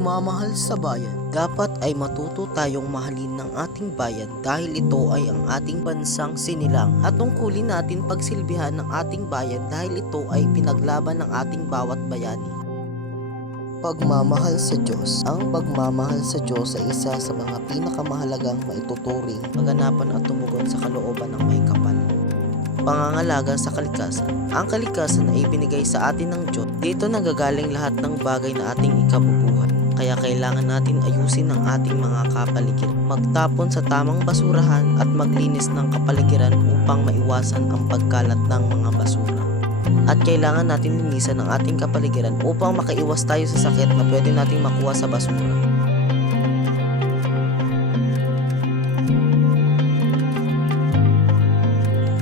Pagmamahal sa bayan. Dapat ay matuto tayong mahalin ng ating bayan dahil ito ay ang ating bansang sinilang at tungkulin natin pagsilbihan ng ating bayan dahil ito ay pinaglaban ng ating bawat bayani. Pagmamahal sa Diyos. Ang pagmamahal sa Diyos ay isa sa mga pinakamahalagang maituturing, paganapan at tumugon sa kalooban ng may kapal. Pangangalaga sa kalikasan. Ang kalikasan ay binigay sa atin ng Diyos. Dito nagagaling lahat ng bagay na ating ikabubuhay. Kaya kailangan natin ayusin ang ating mga kapaligiran, magtapon sa tamang basurahan at maglinis ng kapaligiran upang maiwasan ang pagkalat ng mga basura. At kailangan natin linisan ang ating kapaligiran upang makaiwas tayo sa sakit na pwede nating makuha sa basura.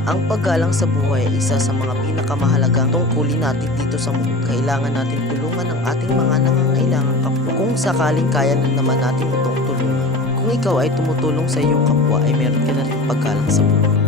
Ang paggalang sa buhay ay isa sa mga pinakamahalagang tungkulin natin dito sa mundo. Kailangan natin tulungan ang ating mga nangangailangang kapwa kung sakaling kaya din naman natin itong tulungan. Kung ikaw ay tumutulong sa iyong kapwa ay meron ka na rin paggalang sa buhay.